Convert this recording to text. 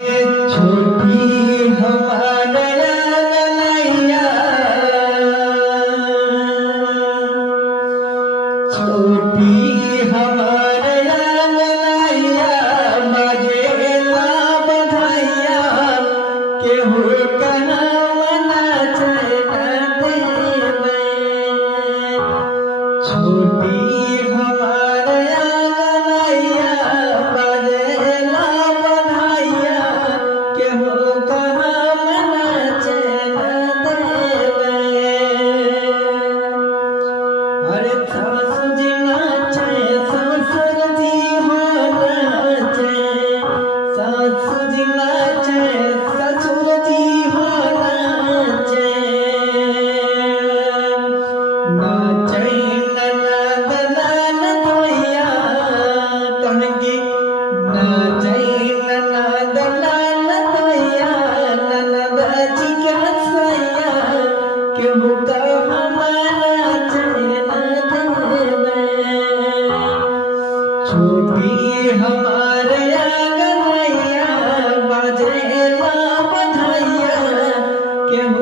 छोटी हमारा नैया, छोटी हमारा नैया, बजेला बधाइया केहू कहवना चैन देवे। छोटी हमारा नैया, बजेला बधाइया केहू कहवना चैन देवे। अरे सासु जी नाचे ससुर जी हो नाचे, सासु जी नाचे ससुर जी हो नाचे। नाचे ननद ननदोइया कहके, नाचे ननद ननदोइया, ननद जी के हंसैया केहू कहवना चैन देवे। छोटी हमारे गनैया, बजेला बधाइया केहू